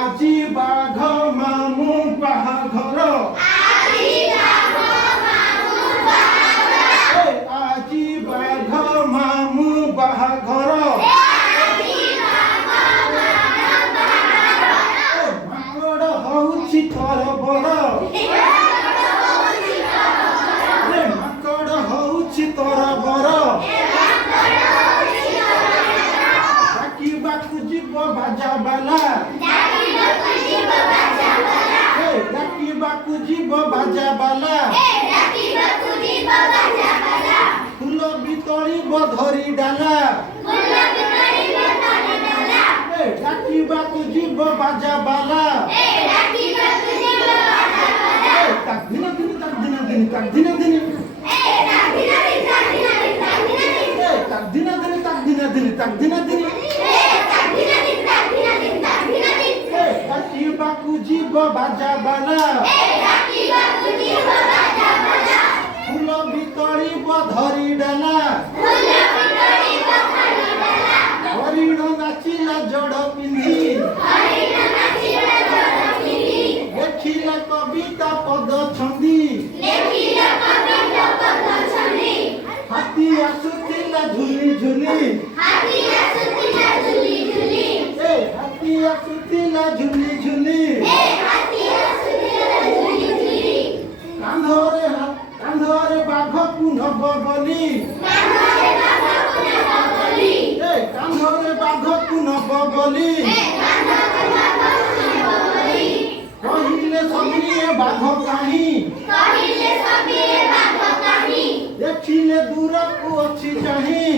ଆଜି ବାଘ ମାମୁଁ ବାହାଘର ଆଜି ବାଘ ମାମୁଁ ବାହାଘର ମାଙ୍କଡ଼ ହଉଛି ତରବର ମାଙ୍କଡ଼ ହଉଛି ତରବର ଡାକିବାକୁ ଯିବ ବାଜାବାଲା ଡାକିବାକୁ ଯିବ ବାଜାବାଲା ଫୁଲ ବି ତଳିବ ଧରି ଡାଲା ଡାକିବାକୁ ଯିବ ବାଜାବାଲା ଦିନ ଦିନ ତାର ଦିନ ଦିନ ତାର ଦିନ ଦିନ ତାର ଦିନ ଦିନ ତାର ଦିନ ଦିନ ତାର ଦିନ ଦିନ ଡାକିବାକୁ ଯିବ ବାଜାବାଲା ଫୁଲ ବି ତଳିବ ଧରି ଡାଲା ହରିଣ ନାଚିଲା ଜଡ଼ ପିନ୍ଧି ଦେଖିଲା କବିତା ପଦ ଛନ୍ଦି ହାତୀ ଆସୁଥିଲା ଝୁଲି ଝୁଲି ହାତୀ ଆସୁଥିଲା ଝୁଲି ଝୁଲି କାନ୍ଧରେ ବାଘକୁ ନବ ବୋଲି କାନ୍ଧରେ ବାଘକୁ ନବ ବୋଲି କହିଲେ ସବିଏ ବାଘ କାହିଁ ଦେଖିଲେ ଦୂରକୁ ଅଛି ଚାହିଁ